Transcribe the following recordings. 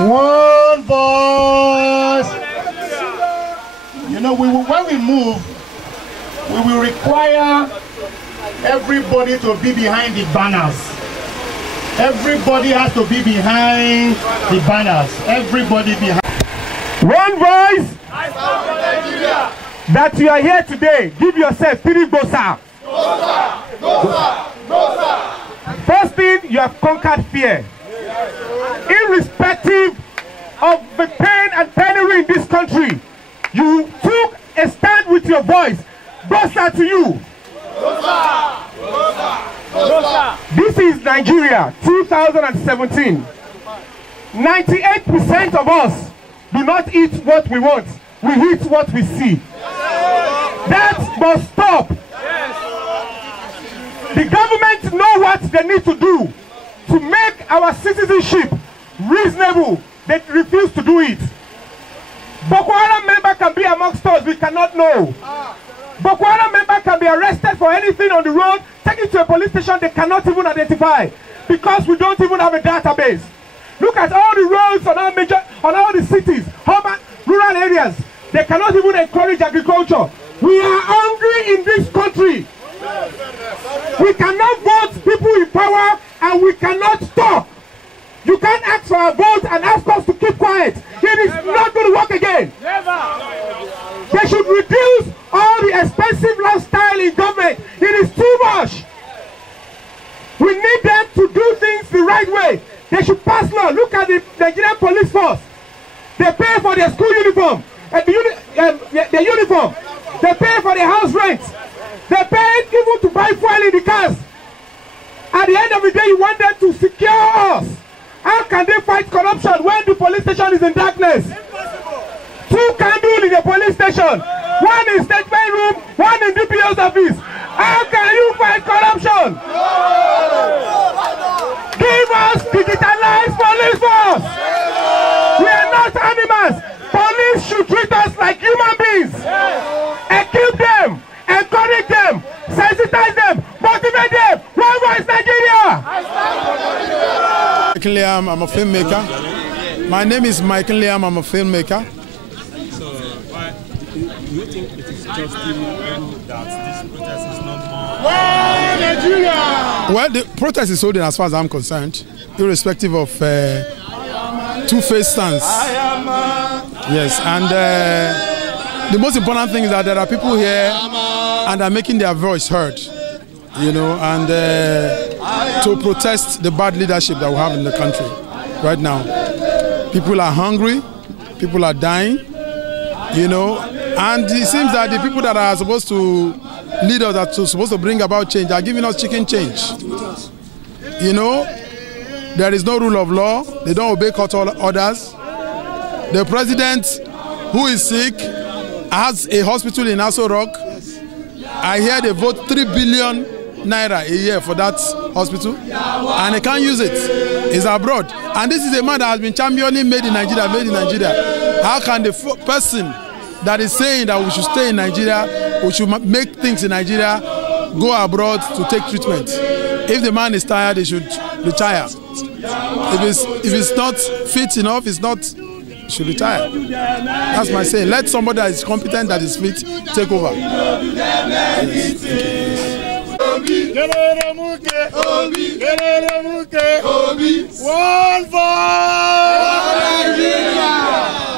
One voice. You know, when we move, we will require everybody to be behind the banners. Everybody has to be behind the banners. Everybody behind. One voice. That you are here today. Give yourself 3 gosa. First thing, you have conquered fear. Irrespective of the pain and penury in this country, you took a stand with your voice. Gosa to you. This is Nigeria 2017. 98% of us do not eat what we want. We eat what we see. That must stop. The government know what they need to do to make our citizenship reasonable. They refuse to do it. Boko Haram member can be amongst us, we cannot know. Boko Haram member can be arrested for anything on the road, taken to a police station they cannot even identify, because we don't even have a database. Look at all the roads on all the cities, urban, rural areas. They cannot even encourage agriculture. We are hungry in this country. We cannot vote people in power and we cannot stop. You can't ask for a vote and ask us to keep quiet. It is not going to work again. They should reduce all the expensive lifestyle in government. It is too much. We need them to do things the right way. They should pass law. Look at the Nigerian police force. They pay for their school uniform. The uniform. They pay for their house rent. They pay even to buy fuel in the cars. At the end of the day, you want them to secure us. How can they fight corruption when the police station is in darkness? 2 candles in the police station. One in statement room, one in DPO's office. How can you fight corruption? Give us digitalized police force. We are not animals. Police should treat us like human beings. Equip them, encourage them, sensitize them, motivate them. One voice, Nigeria. Michael Liam, I'm a filmmaker. My name is Michael Liam, I'm a filmmaker. So, why do you think it is justifiable that this protest is not more? Nigeria! Well, the protest is holding as far as I'm concerned, irrespective of two-faced stance. Yes, and the most important thing is that there are people here and are making their voice heard, you know, and to protest the bad leadership that we have in the country right now. People are hungry, people are dying, you know, and it seems that the people that are supposed to lead us, that are supposed to bring about change, are giving us chicken change. You know, there is no rule of law, they don't obey court orders. The president, who is sick, has a hospital in Aso Rock. I hear they vote 3 billion naira a year for that hospital, and they can't use it. It's abroad. And this is a man that has been championing made in Nigeria, made in Nigeria. How can the person that is saying that we should stay in Nigeria, we should make things in Nigeria, go abroad to take treatment? If the man is tired, he should retire. If it's not fit enough, he should retire. That's my saying. Let somebody that is competent, that is fit, take over. Yes. One voice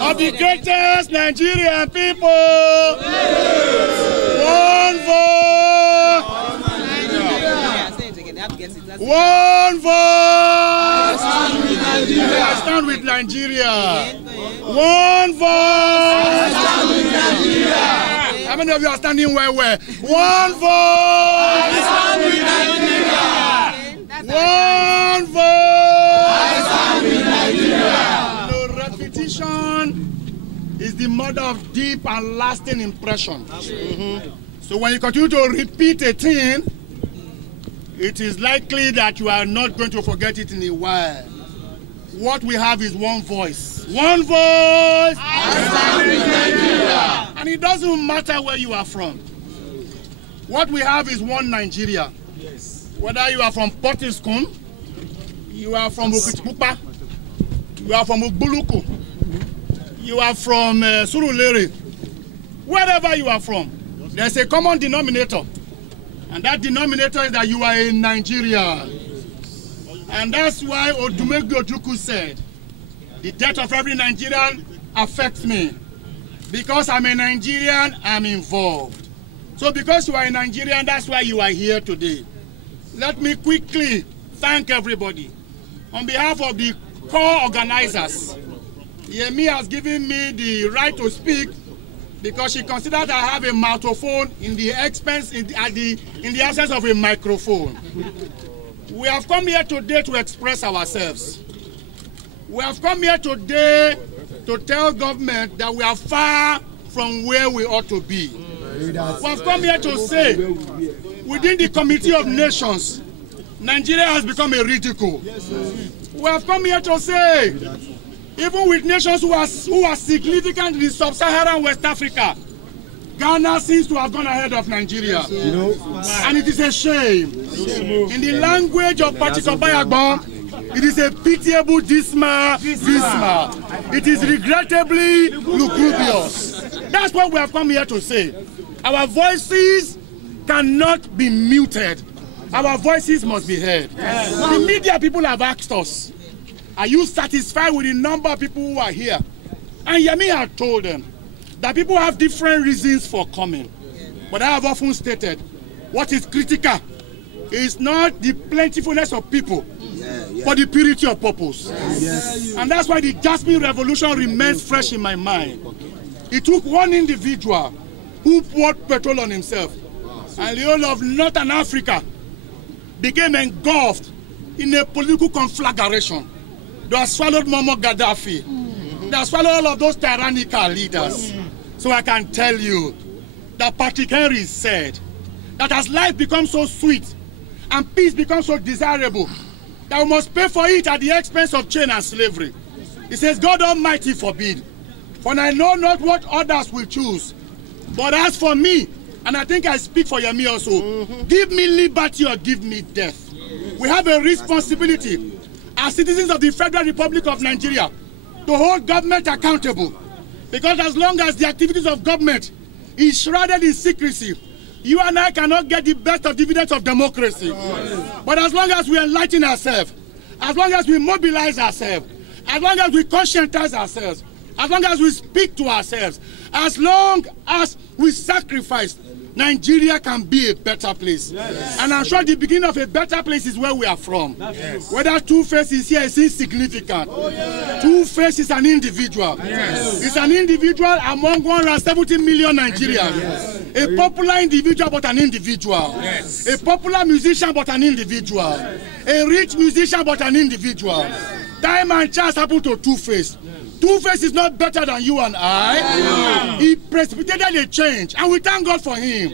of the greatest Nigerian people. One voice. One voice. I stand with Nigeria. One voice. Stand with Nigeria. How many of you are standing where? One voice. Stand with Nigeria. One voice. Stand with Nigeria. No, repetition is the mother of deep and lasting impression. So when you continue to repeat a thing, it is likely that you are not going to forget it in a while. What we have is one voice. One voice! And it doesn't matter where you are from. What we have is one Nigeria. Yes. Whether you are from Portiskun, you are from Okitipupa, You are from Ugbuluku. You are from Surulere. Wherever you are from, there's a common denominator. And that denominator is that you are a Nigerian. And that's why Odumegwu Ojukwu said, the death of every Nigerian affects me. Because I'm a Nigerian, I'm involved. So because you are a Nigerian, that's why you are here today. Let me quickly thank everybody. On behalf of the core organizers, Yemi has given me the right to speak because she considers I have a microphone in the absence of a microphone. We have come here today to express ourselves. We have come here today to tell government that we are far from where we ought to be. We have come here to say, within the Committee of Nations, Nigeria has become a ridicule. We have come here to say, even with nations who are significant in sub-Saharan West Africa, Ghana seems to have gone ahead of Nigeria. And it is a shame. In the language of Patiko Bayagbo, it is a pitiable dismal. It is regrettably lugubrious. That's what we have come here to say. Our voices cannot be muted. Our voices must be heard. The media people have asked us, are you satisfied with the number of people who are here? And Yemi had told them that people have different reasons for coming. But I have often stated, what is critical is not the plentifulness of people, but the purity of purpose. And that's why the Jasmine Revolution remains fresh in my mind. It took one individual who poured petrol on himself, and the whole of Northern Africa became engulfed in a political conflagration that swallowed Muammar Gaddafi, that swallowed all of those tyrannical leaders. So I can tell you that Patrick Henry said that as life becomes so sweet and peace becomes so desirable, that we must pay for it at the expense of chain and slavery. He says, God Almighty forbid, for I know not what others will choose. But as for me, and I think I speak for Yemi also, give me liberty or give me death. We have a responsibility as citizens of the Federal Republic of Nigeria to hold government accountable. Because as long as the activities of government is shrouded in secrecy, you and I cannot get the best of dividends of democracy. But as long as we enlighten ourselves, as long as we mobilize ourselves, as long as we conscientize ourselves, as long as we speak to ourselves, as long as we sacrifice, Nigeria can be a better place. And I'm sure the beginning of a better place is where we are from. Whether Two-Face is here is insignificant. Two-Face is an individual. It's an individual among 170 million Nigerians. A popular individual, but an individual. A popular musician, but an individual. A rich musician, but an individual. Time and chance happen to Two-Face. Two-Face is not better than you and I. He precipitated a change, and we thank God for him.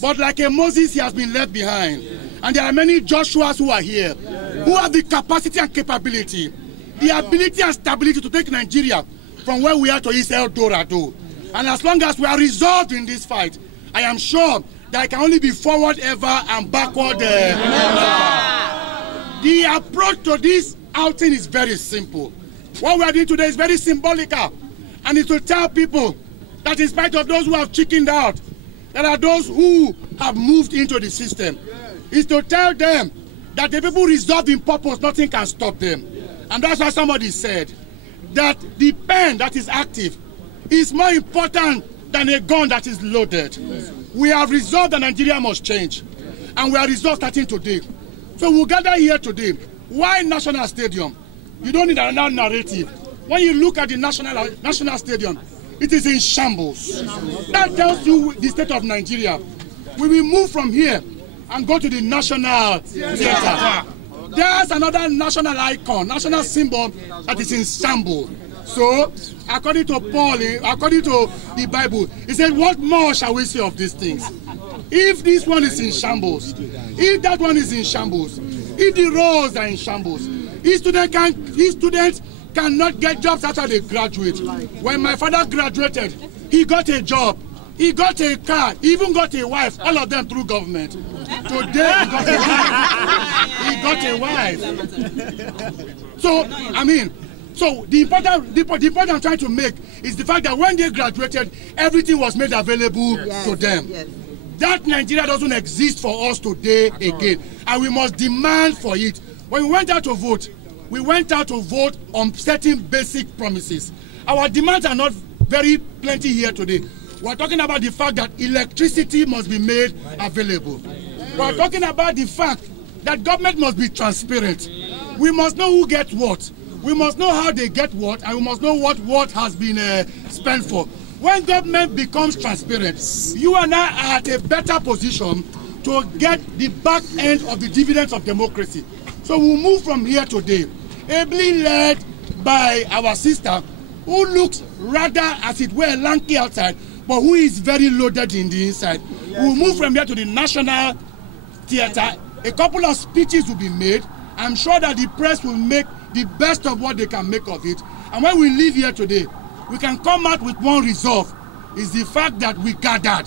But like a Moses, he has been left behind. And there are many Joshuas who are here, who have the capacity and capability, the ability and stability to take Nigeria from where we are to its El Dorado. And as long as we are resolved in this fight, I am sure that it can only be forward ever and backward never. The approach to this outing is very simple. What we are doing today is very symbolical, and it's to tell people that in spite of those who have chickened out, there are those who have moved into the system. It's to tell them that the people resolved in purpose, nothing can stop them. And that's why somebody said that the pen that is active is more important than a gun that is loaded. We have resolved that Nigeria must change, and we are resolved starting today. So we'll gather here today. Why National Stadium? You don't need another narrative. When you look at the National Stadium, it is in shambles. That tells you the state of Nigeria. We will move from here and go to the National Theatre. There's another national icon, national symbol that is in shambles. So, according to Paul, according to the Bible, he said, what more shall we say of these things? If this one is in shambles, if that one is in shambles, if the roads are in shambles, if students cannot get jobs after they graduate. When my father graduated, he got a job, he got a car, he even got a wife, all of them through government. Today, he got a wife. So, I mean, So the point I'm trying to make is the fact that when they graduated, everything was made available to them. Yes. That Nigeria doesn't exist for us today again, and we must demand for it. When we went out to vote, we went out to vote on certain basic promises. Our demands are not very plenty here today. We're talking about the fact that electricity must be made available. We're talking about the fact that government must be transparent. We must know who gets what. We must know how they get what, and we must know what has been spent for. When government becomes transparent, you and I are at a better position to get the back end of the dividends of democracy. So we'll move from here today, ably led by our sister, who looks rather, as it were, lanky outside, but who is very loaded in the inside. We'll move from here to the National Theatre. A couple of speeches will be made. I'm sure that the press will make the best of what they can make of it. And when we leave here today, we can come out with one resolve. It's the fact that we gathered.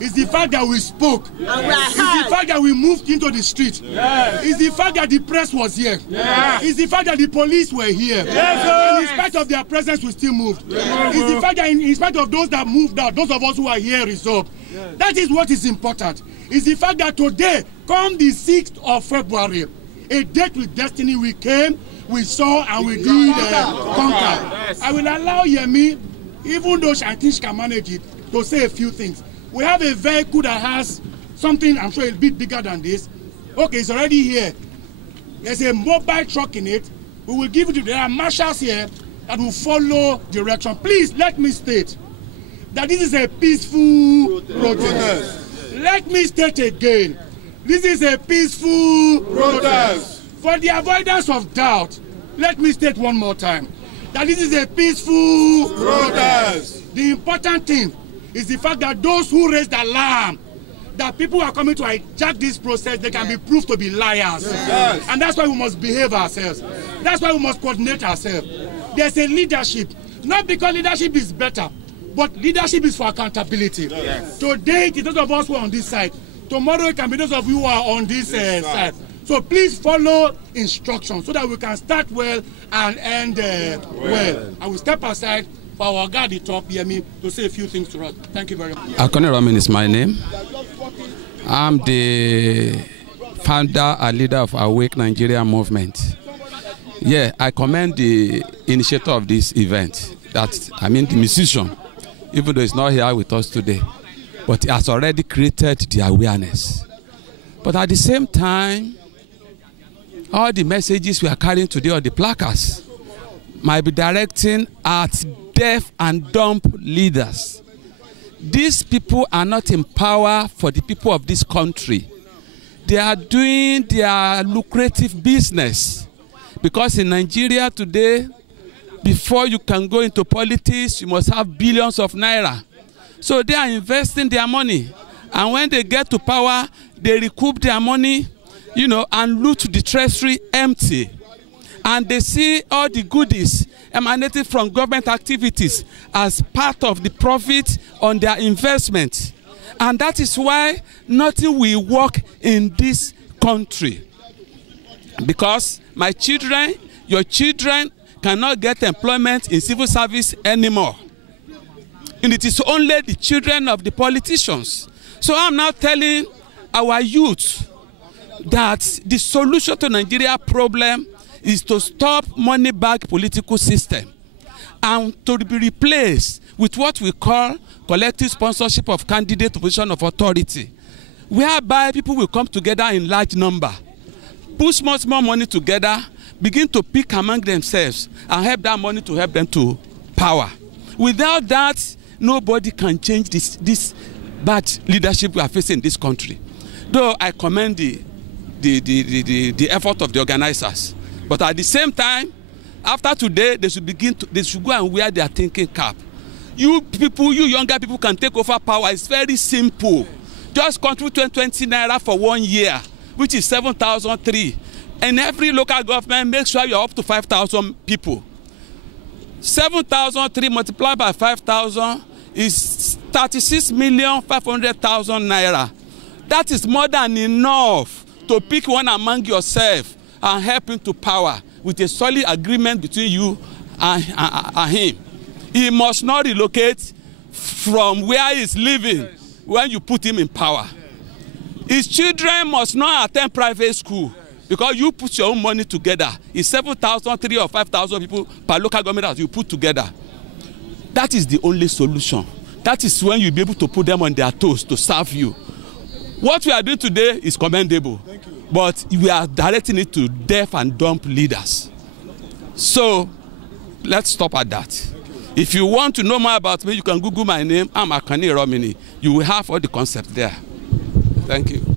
It's the fact that we spoke. It's the fact that we moved into the street. It's the fact that the press was here. It's the fact that the police were here. And in spite of their presence, we still moved. It's the fact that in spite of those that moved out, those of us who are here resolved. That is what is important. It's the fact that today, come the 6th of February, a date with destiny, we came, we saw, and we did conquer. I will allow Yemi, even though I think she can manage it, to say a few things. We have a vehicle that has something, I'm sure, a bit bigger than this. Okay, it's already here. There's a mobile truck in it. We will give it to, there are marshals here that will follow direction. Please, let me state that this is a peaceful protest. Let me state again, this is a peaceful protest. For the avoidance of doubt, let me state one more time that this is a peaceful protest. The important thing is the fact that those who raised the alarm that people are coming to hijack this process, they can be proved to be liars. Yes. And that's why we must behave ourselves. That's why we must coordinate ourselves. There's a leadership, not because leadership is better, but leadership is for accountability. Yes. Today, it is those of us who are on this side. Tomorrow, it can be those of you who are on this side. So please follow instructions so that we can start well and end well. I will step aside for our guy at the top, Yemi, to say a few things to us. Thank you very much. Akone Ramin is my name. I'm the founder and leader of Awake Nigeria movement. Yeah, I commend the initiator of this event. The musician, even though he's not here with us today, but he has already created the awareness. But at the same time, all the messages we are carrying today, or the placards, might be directing at deaf and dumb leaders. These people are not in power for the people of this country. They are doing their lucrative business. Because in Nigeria today, before you can go into politics, you must have billions of naira. So they are investing their money. And when they get to power, they recoup their money, and loot the treasury empty. And they see all the goodies emanating from government activities as part of the profit on their investment. And that is why nothing will work in this country. Because my children, your children cannot get employment in civil service anymore. And it is only the children of the politicians. So I'm now telling our youth that the solution to Nigeria problem is to stop money-backed political system and to be replaced with what we call collective sponsorship of candidate to position of authority, whereby people will come together in large number, put small money together, begin to pick among themselves, and help that money to help them to power. Without that, nobody can change this bad leadership we are facing in this country. Though I commend the effort of the organizers, but at the same time, after today, they should go and wear their thinking cap. You people, you younger people can take over power. It's very simple. Just contribute 20 naira for 1 year, which is 7,003. And every local government, make sure you're up to 5,000 people. 7,003 multiplied by 5,000 is 36,500,000 naira. That is more than enough to pick one among yourself and help him to power with a solid agreement between you and him. He must not relocate from where he's living when you put him in power. His children must not attend private school because you put your own money together. It's 7,000, 3,000 or 5,000 people per local government that you put together. That is the only solution. That is when you'll be able to put them on their toes to serve you. What we are doing today is commendable, but we are directing it to deaf and dumb leaders. So let's stop at that. If you want to know more about me, you can Google my name. I'm Akani Romini. You will have all the concepts there. Thank you.